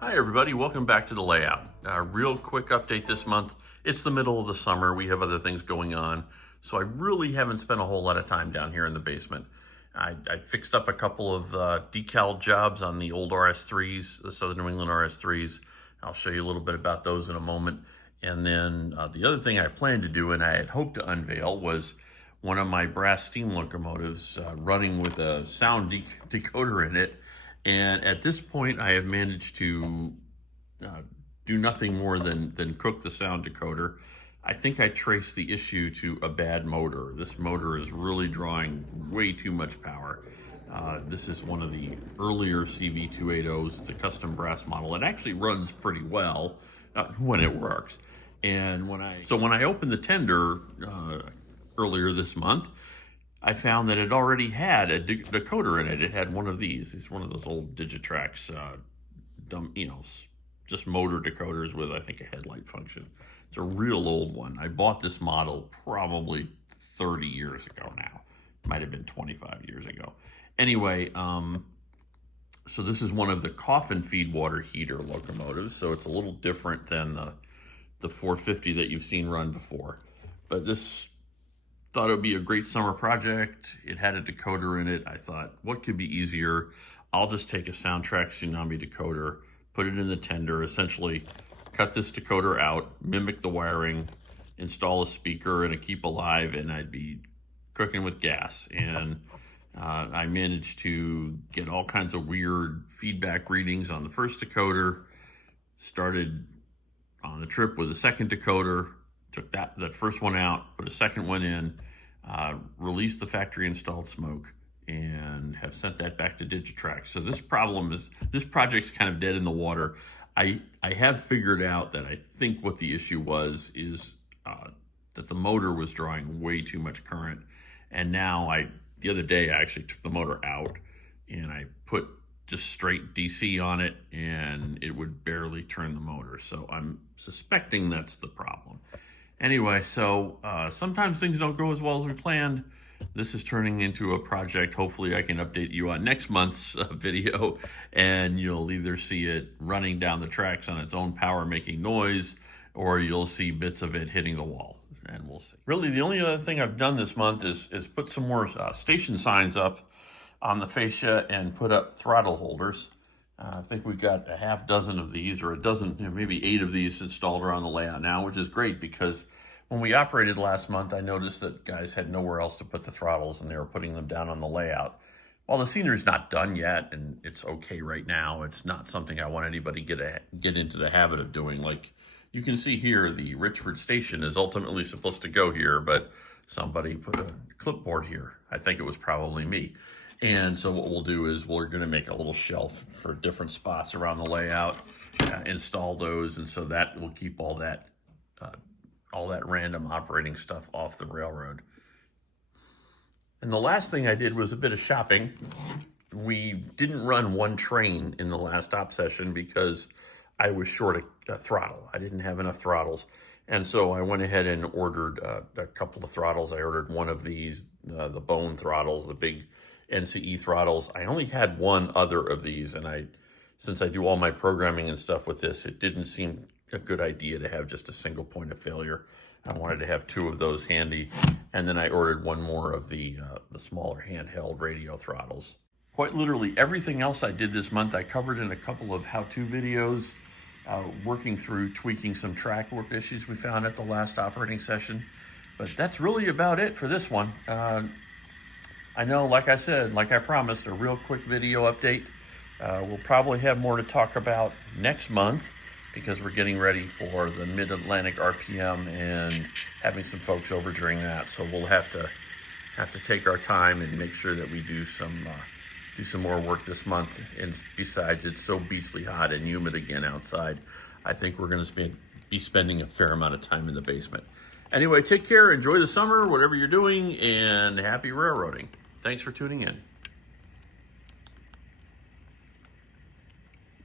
Hi everybody, welcome back to the layout. Real quick update this month. It's the middle of the summer, we have other things going on, so I really haven't spent a whole lot of time down here in the basement. I fixed up a couple of decal jobs on the old RS3s, the Southern New England RS3s. I'll show you a little bit about those in a moment. And then the other thing I planned to do and I had hoped to unveil was one of my brass steam locomotives running with a sound decoder in it. And at this point, I have managed to do nothing more than cook the sound decoder. I think I traced the issue to a bad motor. This motor is really drawing way too much power. This is one of the earlier CV280s. It's a custom brass model. It actually runs pretty well when it works. And when I opened the tender earlier this month, I found that it already had a decoder in it. It had one of these. It's one of those old Digitrax, just motor decoders with, I think, a headlight function. It's a real old one. I bought this model probably 30 years ago now. It might have been 25 years ago. Anyway, so this is one of the coffin feed water heater locomotives. So it's a little different than the 450 that you've seen run before. But this thought it would be a great summer project. It had a decoder in it. I thought, what could be easier? I'll just take a Soundtrack Tsunami decoder, put it in the tender, essentially cut this decoder out, mimic the wiring, install a speaker and a keep alive, and I'd be cooking with gas. And I managed to get all kinds of weird feedback readings on the first decoder, started on the trip with a second decoder, took that first one out, put a second one in, released the factory installed smoke, and have sent that back to Digitrax. So this project's kind of dead in the water. I have figured out that I think what the issue is that the motor was drawing way too much current. And now the other day I actually took the motor out and I put just straight DC on it and it would barely turn the motor. So I'm suspecting that's the problem. Anyway, so sometimes things don't go as well as we planned. This is turning into a project. Hopefully I can update you on next month's video, and you'll either see it running down the tracks on its own power making noise, or you'll see bits of it hitting the wall, and we'll see. Really, the only other thing I've done this month is put some more station signs up on the fascia and put up throttle holders. I think we've got a half dozen of these, or a dozen, maybe 8 of these installed around the layout now, which is great because when we operated last month, I noticed that guys had nowhere else to put the throttles and they were putting them down on the layout. While the scenery's not done yet and it's okay right now, it's not something I want anybody get into the habit of doing. Like you can see here, the Richford station is ultimately supposed to go here, but somebody put a clipboard here. I think it was probably me. And so what we'll do is we're going to make a little shelf for different spots around the layout, install those, and so that will keep all that random operating stuff off the railroad. And the last thing I did was a bit of shopping. We didn't run one train in the last op session because I was short a throttle. I didn't have enough throttles. And so I went ahead and ordered a couple of throttles. I ordered one of these, the bone throttles, the big NCE throttles. I only had one other of these, and since I do all my programming and stuff with this, it didn't seem a good idea to have just a single point of failure. I wanted to have 2 of those handy, and then I ordered one more of the smaller handheld radio throttles. Quite literally everything else I did this month I covered in a couple of how-to videos, working through tweaking some track work issues we found at the last operating session. But that's really about it for this one. I know, like I said, like I promised, a real quick video update. We'll probably have more to talk about next month because we're getting ready for the Mid-Atlantic RPM and having some folks over during that. So we'll have to take our time and make sure that we do some more work this month. And besides, it's so beastly hot and humid again outside. I think we're going to be spending a fair amount of time in the basement. Anyway, take care, enjoy the summer, whatever you're doing, and happy railroading. Thanks for tuning in.